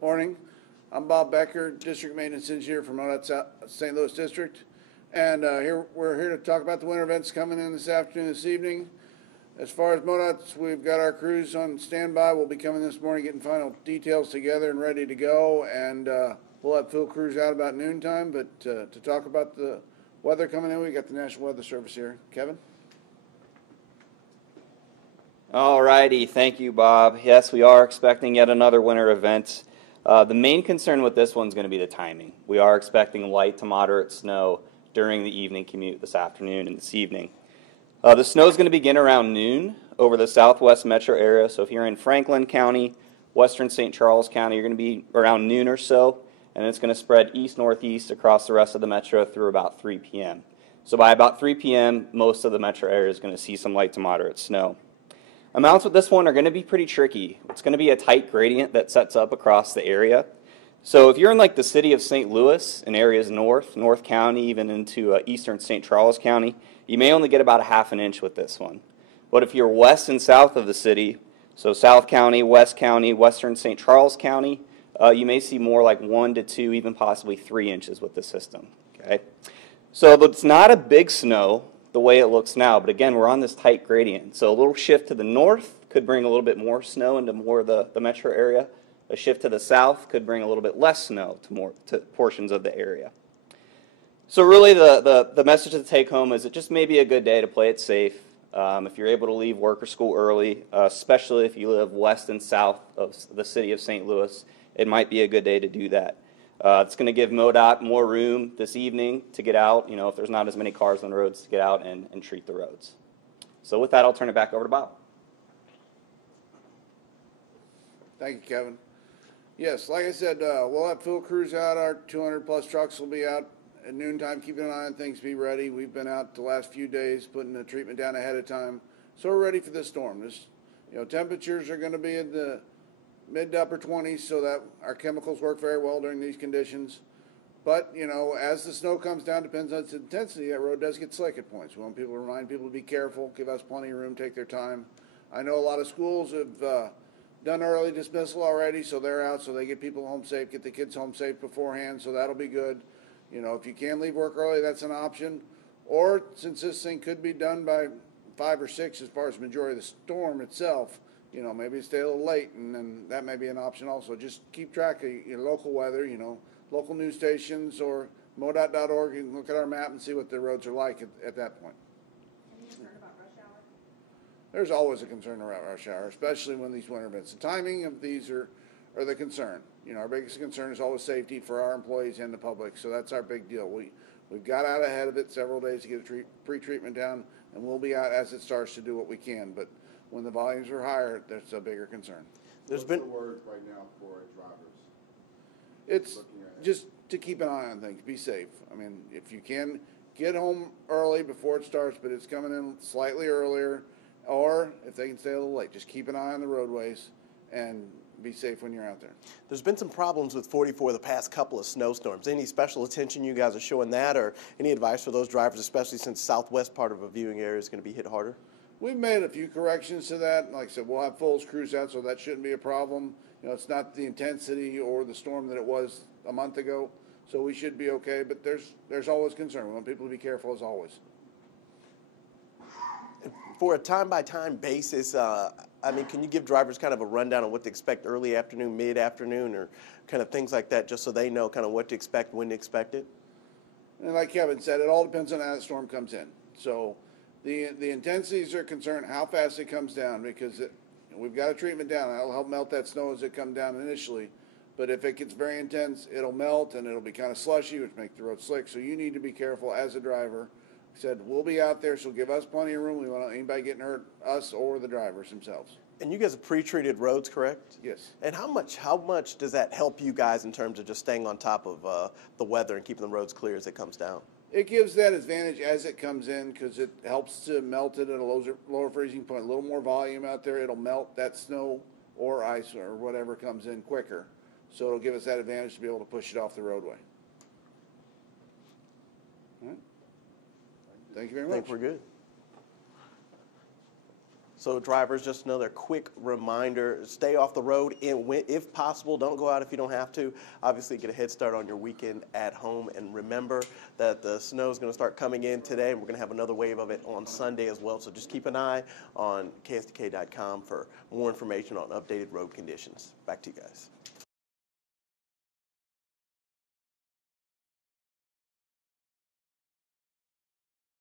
Morning. I'm Bob Becker, District Maintenance Engineer from MoDOT St. Louis District. And we're here to talk about the winter events coming in this afternoon, this evening. As far as MoDOT, we've got our crews on standby. We'll be coming this morning, getting final details together and ready to go. And we'll have field crews out about noontime. But to talk about the weather coming in, we got the National Weather Service here. Kevin? All righty, thank you, Bob. Yes, we are expecting yet another winter event. The main concern with this one is going to be the timing. We are expecting light to moderate snow during the evening commute this afternoon and this evening. The snow is going to begin around noon over the southwest metro area. So if you're in Franklin County, western St. Charles County, you're going to be around noon or so, and it's going to spread east-northeast across the rest of the metro through about 3 p.m. So by about 3 p.m., most of the metro area is going to see some light to moderate snow. Amounts with this one are going to be pretty tricky. It's going to be a tight gradient that sets up across the area. So if you're in like the city of St. Louis and areas North County, even into eastern St. Charles County, you may only get about a half an inch with this one. But if you're west and south of the city, so South County, western St. Charles County, you may see more like 1 to 2, even possibly 3 inches with the system. Okay, so it's not a big snow the way it looks now, but again, we're on this tight gradient. So a little shift to the north could bring a little bit more snow into more of the metro area. A shift to the south could bring a little bit less snow to portions of the area. So really the message to take home is it just may be a good day to play it safe. If you're able to leave work or school early, especially if you live west and south of the city of St. Louis, it might be a good day to do that. It's going to give MoDOT more room this evening to get out, if there's not as many cars on the roads, to get out and treat the roads. So with that, I'll turn it back over to Bob. Thank you, Kevin. Yes, like I said, we'll have field crews out. Our 200-plus trucks will be out at noontime, keeping an eye on things, be ready. We've been out the last few days putting the treatment down ahead of time, so we're ready for this storm. Temperatures are going to be in the mid to upper 20s, so that our chemicals work very well during these conditions. But, as the snow comes down, depends on its intensity, that road does get slick at points. We want people to remind people to be careful, give us plenty of room, take their time. I know a lot of schools have done early dismissal already, so they're out, so they get people home safe, get the kids home safe beforehand, so that'll be good. If you can leave work early, that's an option. Or, since this thing could be done by 5 or 6 as far as the majority of the storm itself, maybe stay a little late, and then that may be an option also. Just keep track of your local weather, local news stations or MoDOT.org. You can look at our map and see what the roads are like at that point. Any concern about rush hour? There's always a concern about rush hour, especially when these winter events. The timing of these are the concern. Our biggest concern is always safety for our employees and the public, so that's our big deal. We've got out ahead of it several days to get a pre-treatment down, and we'll be out as it starts to do what we can. But when the volumes are higher, that's a bigger concern. What's the word right now for drivers? It's just to keep an eye on things, be safe. I mean, if you can, get home early before it starts, but it's coming in slightly earlier, or if they can stay a little late, just keep an eye on the roadways and be safe when you're out there. There's been some problems with 44 the past couple of snowstorms. Any special attention you guys are showing that, or any advice for those drivers, especially since southwest part of a viewing area is going to be hit harder? We've made a few corrections to that. Like I said, we'll have full crews out, so that shouldn't be a problem. It's not the intensity or the storm that it was a month ago, so we should be okay. But there's always concern. We want people to be careful as always. For a time-by-time basis, can you give drivers kind of a rundown on what to expect early afternoon, mid-afternoon, or kind of things like that, just so they know kind of what to expect, when to expect it? And like Kevin said, it all depends on how the storm comes in. So the intensities are concerned how fast it comes down, because we've got a treatment down. That'll help melt that snow as it comes down initially. But if it gets very intense, it'll melt and it'll be kind of slushy, which makes the road slick. So you need to be careful as a driver. Said we'll be out there, so give us plenty of room. We don't want anybody getting hurt, us or the drivers themselves. And you guys have pre-treated roads, correct? Yes. And how much does that help you guys in terms of just staying on top of the weather and keeping the roads clear as it comes down? It gives that advantage as it comes in, because it helps to melt it at a lower freezing point. A little more volume out there, it'll melt that snow or ice or whatever comes in quicker. So it'll give us that advantage to be able to push it off the roadway. All right. Thank you very much. I think we're good. So So drivers, just another quick reminder, stay off the road if possible. Don't go out if you don't have to. Obviously, get a head start on your weekend at home. And remember that the snow is going to start coming in today, and we're going to have another wave of it on Sunday as well. So just keep an eye on ksdk.com for more information on updated road conditions. Back to you guys.